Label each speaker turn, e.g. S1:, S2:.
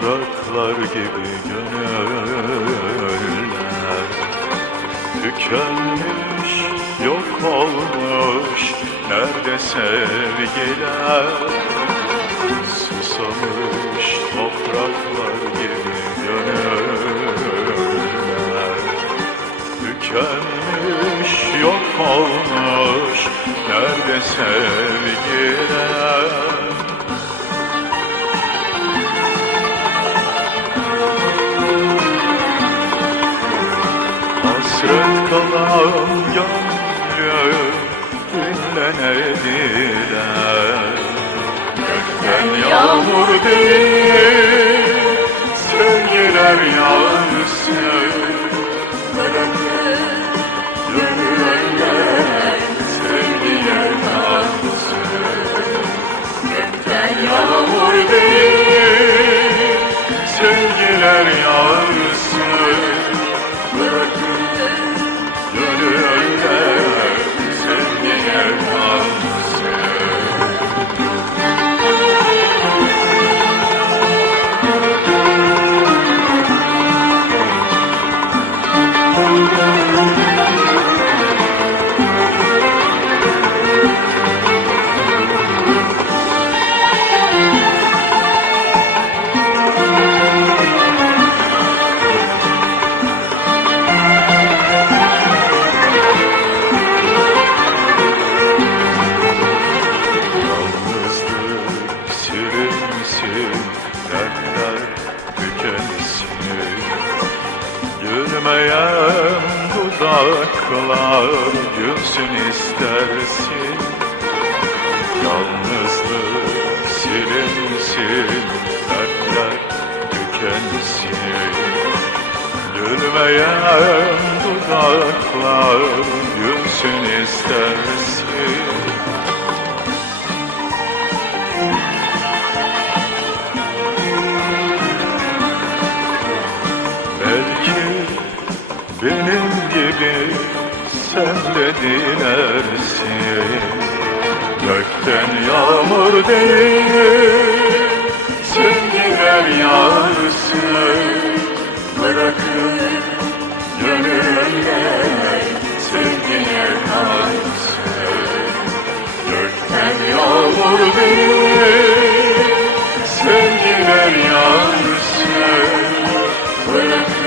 S1: Topraklar gibi gönüller. Tükenmiş, yok olmuş Nerede sevgiler? Susamış topraklar gibi gönüller. Tükenmiş, yok olmuş Nerede sevgiler Kalan gönlüm dinlenediler Gökten yağmur değil Sevgiler yağsın Gönüller sevgiler yağsın Gökten yağmur değil Sevgiler yağsın dudaklar gülsün istersin. Yalnızlık silinsin, dertler tükensin. Gülmeyen dudaklar gülsün istersin benim gibi sen de dilersin Gökten yağmur değil Sevgiler yağsın Bırakın gönüller Sevgiler yağsın Gökten yağmur değil Sevgiler yağsın Bırakın